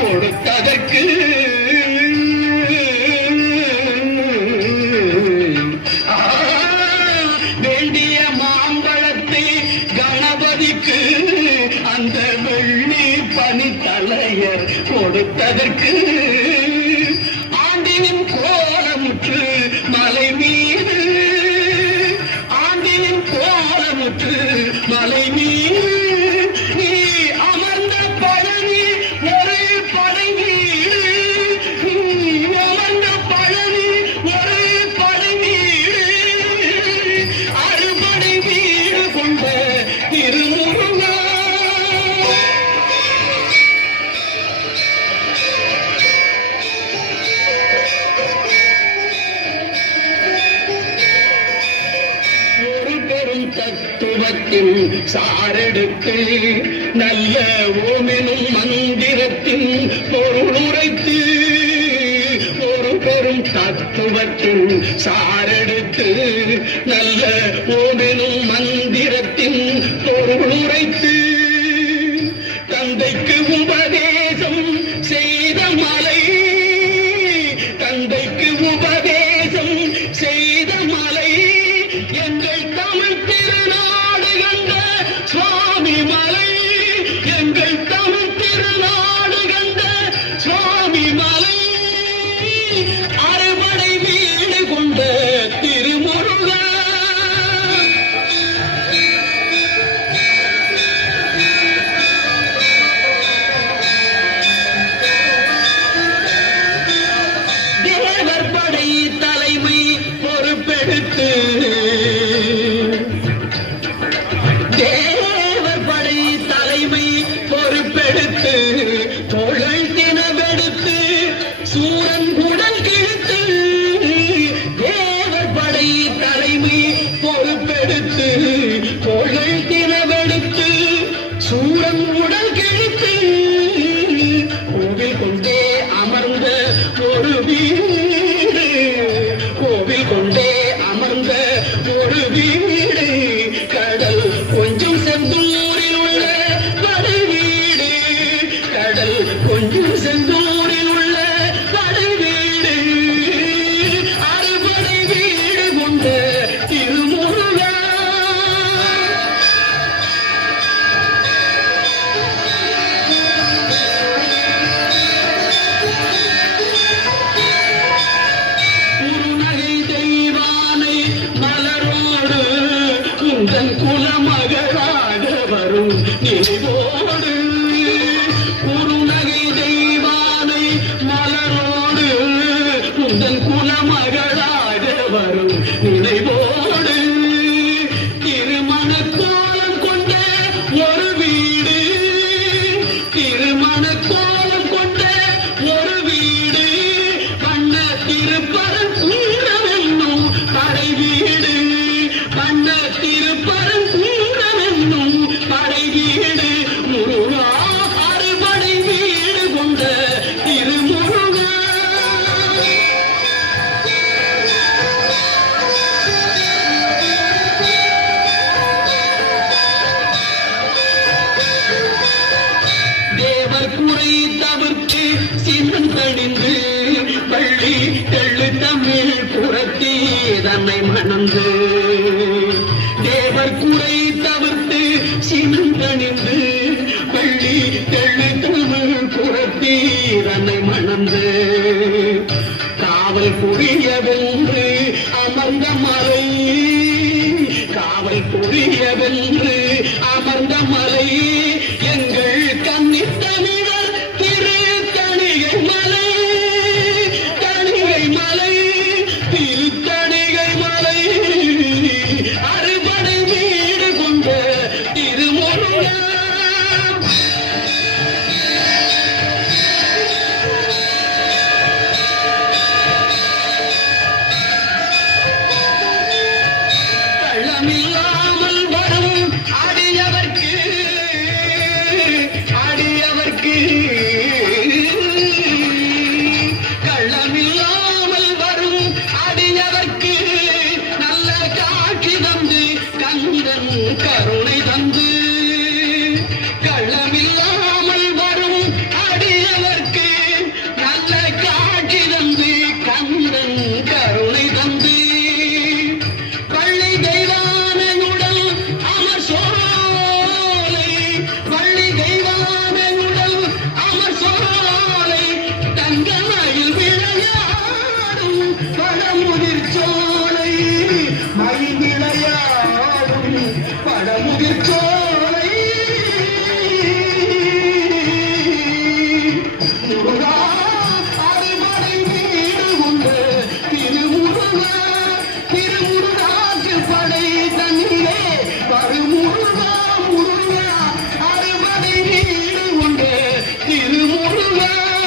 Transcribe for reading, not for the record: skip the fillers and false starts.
கொடுத்ததற்கு வேண்டிய மாம்பழத்தை கணபதிக்கு அந்த வெள்ளி பனித்தலையர் கொடுத்ததற்கு ஆண்டினின் கோலமுற்று மலை மீது ஆண்டினின் கோலமுற்று மலை மீது நீ அமர்ந்த பழனி ஒரு படை வீடு நீ அமர்ந்த பழனி ஒரு படை வீடு அறுபடை வீடு கொண்ட திருமுருகா தத்துவத்தின் சாரெடுத்து நல்ல ஓமெனும் மந்திரத்தின் பொருளுரைத்து ஒரு பெரும் தத்துவத்தின் சாரெடுத்து நல்ல ஓமெனும் மந்திரத்தின் பொருளுரைத்து தந்தைக்கு உபதேசம் செய்த மலை தந்தைக்கு உபதேசம் செய்த மலை எங்கள் தமிழ் திருநாடு கண்ட சுவாமி மலை எங்கள் தமிழ் திருநாடு கண்ட சுவாமி மலை அறுபடை வீடு கொண்ட திருமுருகா தேவர் படை தலைமை பொறுப்பெடுத்து தேவர் படை தலைமை பொறுப்பெடுத்து தோழல் தினவெடுத்து சூரன் உடல் கிழித்து தேவர் படை தலைமை பொறுப்பெடுத்து தோழல் தினவெடுத்து சூரன் உடல் கிழித்து கோவில் கொண்டே அமர்ந்த ஒரு வீடு கோவில் கொண்டே அமர்ந்த ஒரு வீடு கடல் கொஞ்சம் செந்தூரில் உள்ள கடை வீடு கடல் கொஞ்சம் செந்தூரில் உள்ள கடை வீடு அறுபடை வீடு கொண்ட திருமுருகா குருநகை தெய்வானை மலரோடு உந்தன் குலமகளாக வரும் நினைவோடு குருநகை தெய்வானை மலரோடு உந்தன் குலமகளாக வரும் நினைவோடு திருமண கோலம் கொண்ட ஒரு வீடு திருமண கோலம் கொண்ட ஒரு வீடு கண்ண திருப்பரங்குன்றமென்னும் கடை வீடு கண்ண திருப்பரங்குன்றமென்னும் கடை வீடு முருகா அறுபடை வீடு கொண்ட திருமுருகா தேவர் குறை தவிர்த்து சின்னம் கணிந்து பள்ளி தெள்ளு தமிழ் புறத்தி தன்னை மணந்து தேவர் குறை தவிர்த்து சின்னம் கணிந்து பள்ளி தெள்ளு தமிழ் புறத்தி தன்னை மணந்து காவல் புரியவென்று அமர்ந்த மலை காவல் புரியவென்று